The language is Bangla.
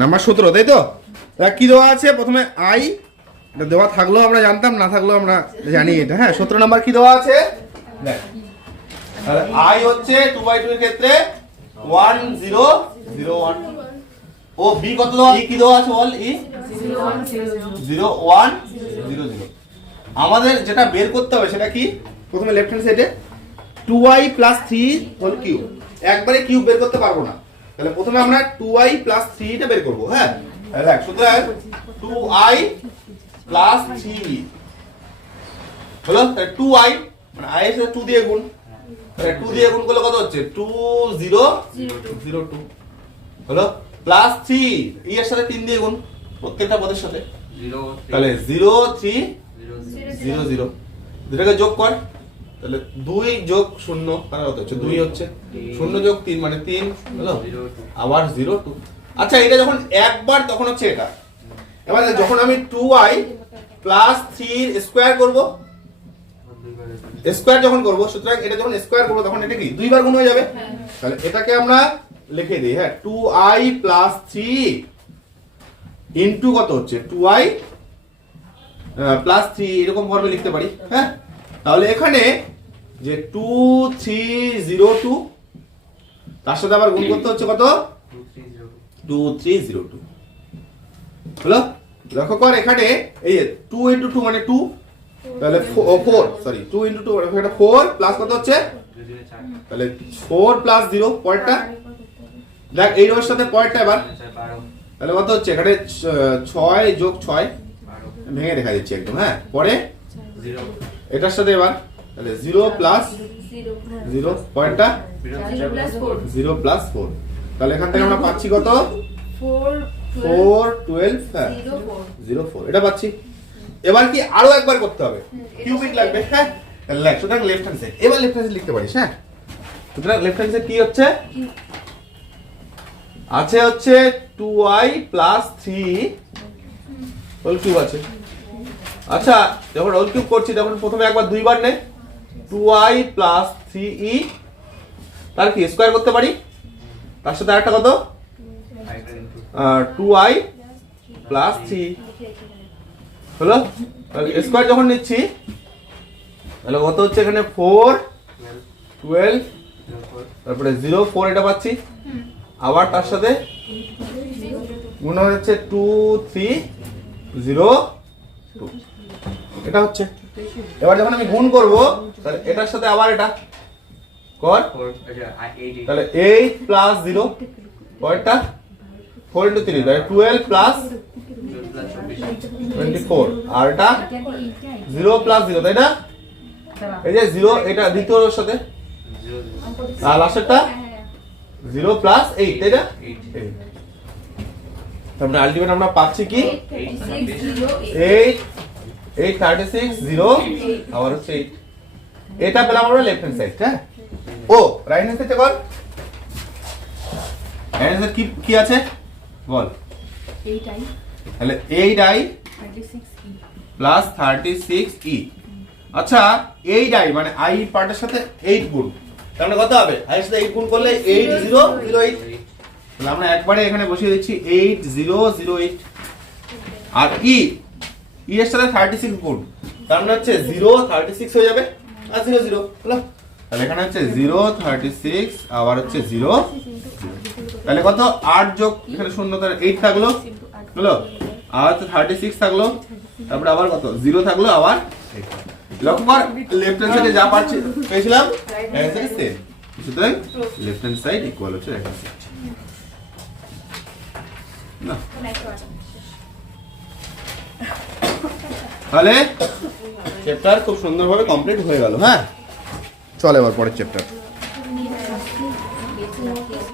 নাম্বার 17 তাই তো? কি দেওয়া আছে প্রথমে আই, এটা দেওয়া থাকলেও আমরা জানতাম, না থাকলেও আমরা জানি এটা। হ্যাঁ 17 নাম্বার কি দেওয়া আছে দেখ, তাহলে আই হচ্ছে 2/2 এর ক্ষেত্রে 1 0 0 1 ও বি কত দেওয়া, ই কি দেওয়া আছে বল, ই 0 1 0 0। আমাদের যেটা বের করতে হবে সেটা কি, প্রথমে লেফট হ্যান্ড সাইডে 2i + 3 হোল কিউব, একবারে কিউব বের করতে পারবো না, তাহলে প্রথমে আমরা 2i + 3 টা বের করব। হ্যাঁ দেখ সুতরাং 2i + 3 হলো, তাহলে 2i মানে i এর সাথে 2 দিয়ে গুণ, তাহলে 2 দিয়ে গুণ করলে কত হচ্ছে 2 0 0 2 হলো, প্লাস 3 ই এর সাথে 3 দিয়ে গুণ প্রত্যেকটা পদের সাথে 0, তাহলে 0 3 0 0 0, দুটাকে যোগ কর, তাহলে 2 যোগ 0 কার কত হচ্ছে 2 হচ্ছে, 0 যোগ 3 মানে 3 হলো, 0 আবার 0 2। আচ্ছা এটা যখন একবার তখন হচ্ছে এটা, এবার যখন আমি 2i + 3 স্কয়ার করব, স্কয়ার যখন করব, সুতরাং এটা যখন স্কয়ার করব তখন এটা কি দুইবার গুণ হয়ে যাবে, তাহলে এটাকে আমরা লিখে দিই। হ্যাঁ 2i + 3 ইনটু কত হচ্ছে 2i + 3 এরকম ফর্মে লিখতে পারি। হ্যাঁ তাহলে এখানে যে 2 3 0 2 তার সাথে আবার গুণ করতে হচ্ছে কত 2 3 0 2 হলো। লক্ষ্য কর এখানে এই 2 * 2 মানে 2, তাহলে 4 সরি 2 * 2 এখানে 4 প্লাস কত হচ্ছে, তাহলে 4 + 0 পয়েন্টটা দেখ এই রোর সাথে পয়েন্টটা এবার, তাহলে কত হচ্ছে এখানে 6 যোগ 6 ভেঙে দেখা দিচ্ছি একদম। হ্যাঁ পরে 0 এটার সাথে এবার তাহলে 0 + 0 পয়েন্টটা 0 + 4, তাহলে এখান থেকে আমরা পাচ্ছি কত 4 12 হ্যাঁ 0 4 এটা পাচ্ছি। এবার কি আরো একবার করতে হবে, কিউবিক লাগবে। হ্যাঁ লেখ সুতরাং লেফট হ্যান্ড সাইড, এবার লেফট হ্যান্ড সাইড লিখতে পারিস। হ্যাঁ সুতরাং লেফট হ্যান্ড সাইড কি হচ্ছে আছে হচ্ছে 2i + 3 হোল কিউব আছে। আচ্ছা যখন হোল কিউব করছি তখন প্রথমে একবার দুইবার নে, 2i + 3e তার কি স্কয়ার করতে পারি, তার সাথে আরেকটা কত 2i + 3 হলো, তাহলে স্কয়ার যখন নিচ্ছি তাহলে কত হচ্ছে এখানে 4 12 তারপরে 0 4 এটা পাচ্ছি, আবার তার সাথে গুণ হচ্ছে 2 3 0 2 এটা হচ্ছে। এবার যখন আমি গুণ করব তাহলে এটার সাথে আবার এটা কর, 4 আচ্ছা 8 তাহলে 8 + 0 পয়েন্টটা 4 * 3 তাহলে 12 + 24 আর এটা 0 + 0 তাই না, এই যে 0 এটা দ্বিতীয় এর সাথে 0 আর লাস্টেরটা 0 + 8 তাই না 8 তারপরে আলটিমেট আমরা পাচ্ছি কি 8 8 36 0 আবার হচ্ছে 8, এটা পেলাম আমরা লেফট হ্যান্ড সাইড। হ্যাঁ ও রাইট হ্যান্ড সাইডে কর, রাইট হ্যান্ড সাইড কি কি আছে বল, 8i তাহলে 8i 36e + 36e। আচ্ছা 8i মানে i পার্টের সাথে 8 গুণ, তাহলে কত হবে i এর সাথে 8 গুণ করলে 8008, তাহলে আমরা একবারে এখানে বসিয়ে দিচ্ছি 8008 আর e এর সাথে 36 গুণ, তার মানে হচ্ছে 0 36 হয়ে যাবে আর 0 0 হলো, তাহলে এখানে হচ্ছে 0 36 আবার হচ্ছে 0 তাহলে কত 8 যোগ এখানে 0 তাহলে 8 থাকলো হলো, আর হচ্ছে 36 থাকলো, তারপরে আবার কত 0 থাকলো আবার 8। লক্ষ্য কর লেফট হ্যান্ড সাইডে যা পাচ্ছি পেয়েছিলাম রাইট হ্যান্ড সাইডে সেম, সুতরাং লেফট হ্যান্ড সাইড ইকুয়াল হচ্ছে রাইট হ্যান্ড সাইড না। তাহলে চ্যাপ্টার খুব সুন্দরভাবে কমপ্লিট হয়ে গেল। হ্যাঁ চল এবার পরের চ্যাপ্টার।